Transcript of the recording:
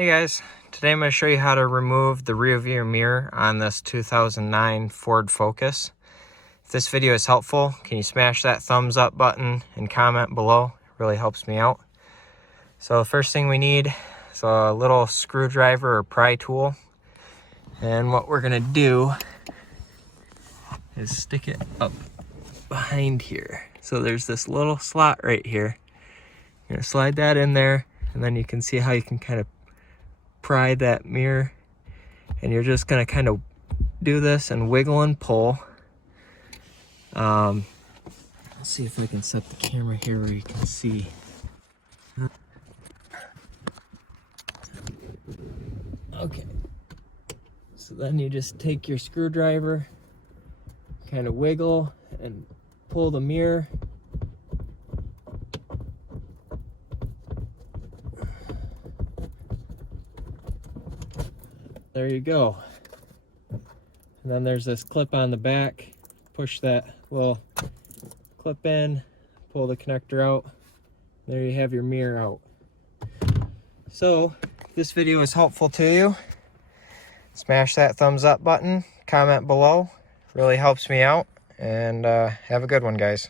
Hey guys, today I'm going to show you how to remove the rear view mirror on this 2009 Ford Focus. If this video is helpful, can you smash that thumbs up button and comment below? It really helps me out. So the first thing we need is a little screwdriver or pry tool. And what we're going to do is stick it up behind here. So there's this little slot right here. You're going to slide that in there, and then you can see how you can kind of pry that mirror, and you're just going to kind of do this and wiggle and pull. Let's see if I can set the camera here where you can see. Okay, so then you just take your screwdriver, kind of wiggle and pull the mirror. There you go. And then there's this clip on the back. Push that little clip in, pull the connector out. There you have your mirror out. So, if this video is helpful to you, smash that thumbs up button, comment below. Really helps me out. And have a good one, guys.